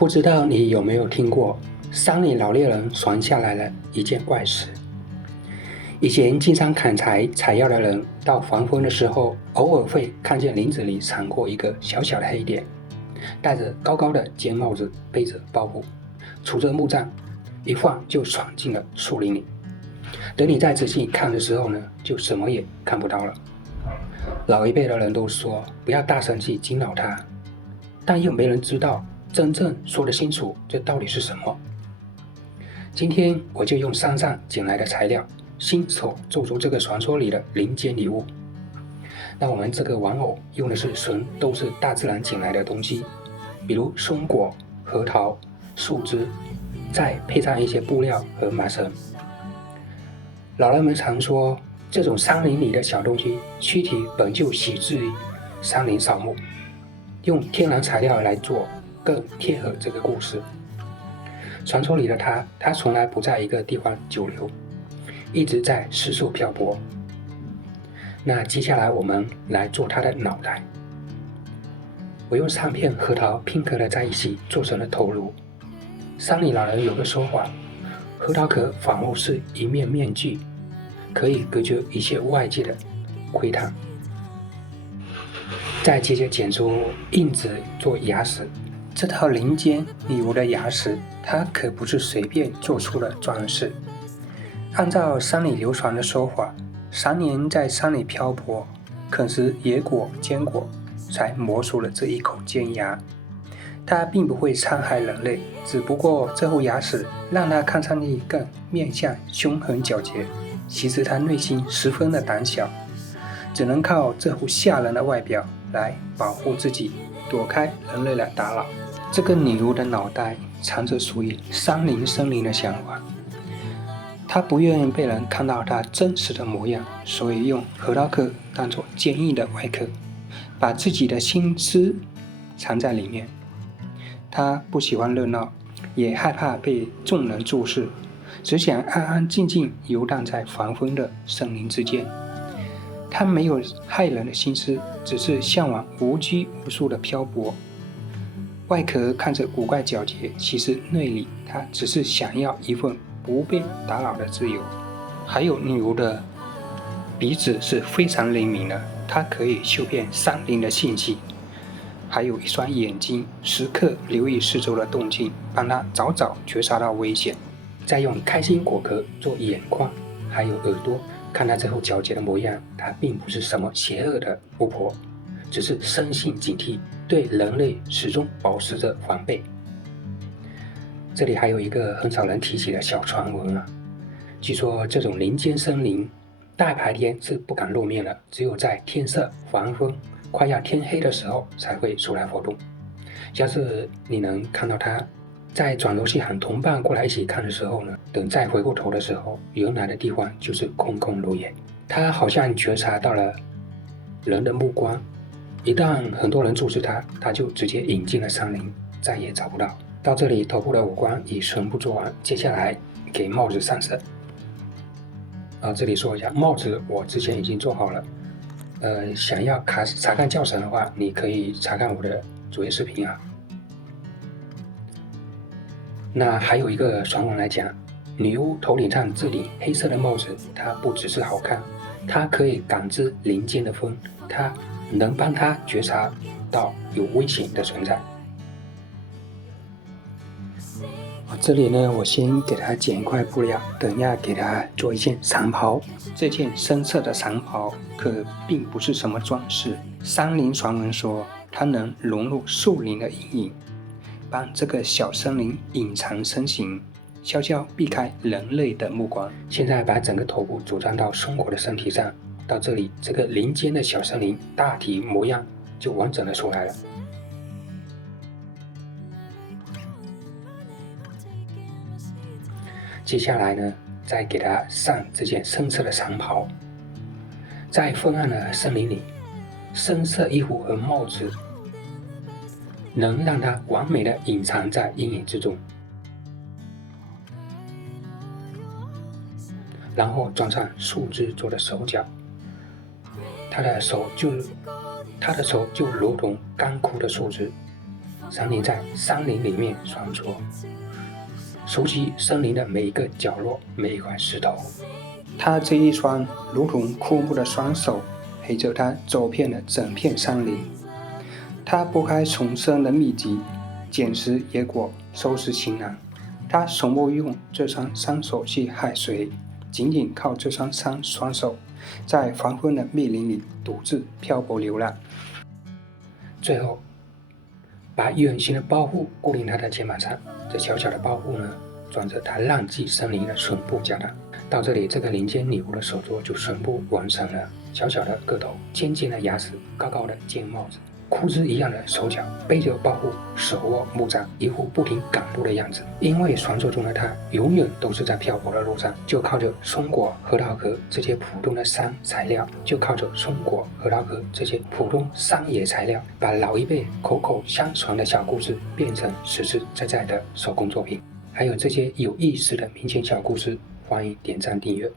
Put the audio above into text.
不知道你有没有听过山里老猎人传下来了一件怪事。以前经常砍柴采药的人，到黄昏的时候，偶尔会看见林子里闪过一个小小的黑点，戴着高高的尖帽子，背着包袱，杵着木杖，一晃就闯进了树林里。等你再仔细看的时候呢，就什么也看不到了。老一辈的人都说不要大声去惊扰他，但又没人知道真正说得清楚这到底是什么。今天我就用山上捡来的材料，亲手做出这个传说里的林间礼物。那我们这个玩偶用的是纯都是大自然捡来的东西，比如松果、核桃、树枝，再配上一些布料和麻绳。老人们常说，这种山林里的小东西躯体本就喜自于山林扫墓，用天然材料来做更贴合这个故事。传说里的他从来不在一个地方久留，一直在四处漂泊。那接下来我们来做他的脑袋。我用3片核桃拼合了在一起做成了头颅。山里老人有个说法，核桃壳仿佛是一面面具，可以隔绝一切外界的窥探。再接着剪出印子做牙齿。这套林间礼物的牙齿，它可不是随便做出的装饰。按照山里流传的说法，常年在山里漂泊，啃食野果坚果，才磨出了这一口尖牙。它并不会伤害人类，只不过这副牙齿让它看上去更面相凶狠狡黠。其实它内心十分的胆小，只能靠这副吓人的外表来保护自己，躲开人类的打扰。这个女巫的脑袋藏着属于山林森林的想法，她不愿意被人看到她真实的模样，所以用核桃壳当作坚硬的外壳，把自己的心思藏在里面。她不喜欢热闹，也害怕被众人注视，只想安安静静游荡在黄昏的森林之间。她没有害人的心思，只是向往无拘无束的漂泊。外壳看着古怪皎洁，其实内里他只是想要一份不被打扰的自由。还有女巫的鼻子是非常灵敏的，它可以嗅遍山林的信息。还有一双眼睛，时刻留意四周的动静，帮他早早觉察到危险。再用开心果壳做眼眶，还有耳朵，看他这副皎洁的模样，她并不是什么邪恶的巫婆，只是生性警惕，对人类始终保持着防备。这里还有一个很少人提起的小传闻啊，据说这种林间森林大白天是不敢露面的，只有在天色黄昏快要天黑的时候才会出来活动。要是你能看到它在转头去喊同伴过来一起看的时候呢，等再回过头的时候，原来的地方就是空空如也。它好像觉察到了人的目光，一旦很多人注视它，它就直接引进了山林，再也找不到。到这里，头部的五官已全部做完，接下来给帽子上色。这里说一下，帽子我之前已经做好了。想要查看教程的话，你可以查看我的主页视频啊。那还有一个传闻来讲，女巫头顶上这顶黑色的帽子，它不只是好看，它可以感知林间的风，它能帮她觉察到有危险的存在。这里呢，我先给它剪一块布料，等一下给它做一件长袍。这件深色的长袍可并不是什么装饰，山林传闻说它能融入树林的阴影，帮这个小森林隐藏身形，悄悄避开人类的目光。现在把整个头部组装到松果的身体上，到这里，这个林间的小森林大体模样就完整的出来了。接下来呢，再给它上这件深色的长袍。在昏暗的森林里，深色衣服和帽子能让它完美的隐藏在阴影之中。然后装上树枝做的手脚，他的手就如同干枯的树枝，常年在山林里面穿梭，熟悉森林的每一个角落，每一块石头。他这一双如同枯木的双手陪着他走遍了整片山林。他拨开丛生的密集，捡拾野果，收拾行囊。他从不用这双双手去害谁，仅仅靠这双双手，在黄昏的密林里独自漂泊流浪。最后，把圆形的包袱固定他的肩膀上，这小小的包袱呢，装着他浪迹森林的唇部胶囊。到这里，这个林间女巫的手镯就全部完成了。小小的个头，尖尖的牙齿，高高的尖帽子，枯枝一样的手脚，背着包袱，手握木杖，一副不停赶路的样子。因为传说中的他永远都是在漂泊的路上，就靠着松果、核桃壳这些普通的山材料，山野材料，把老一辈口口相传的小故事变成实实在在的手工作品。还有这些有意思的民间小故事，欢迎点赞订阅。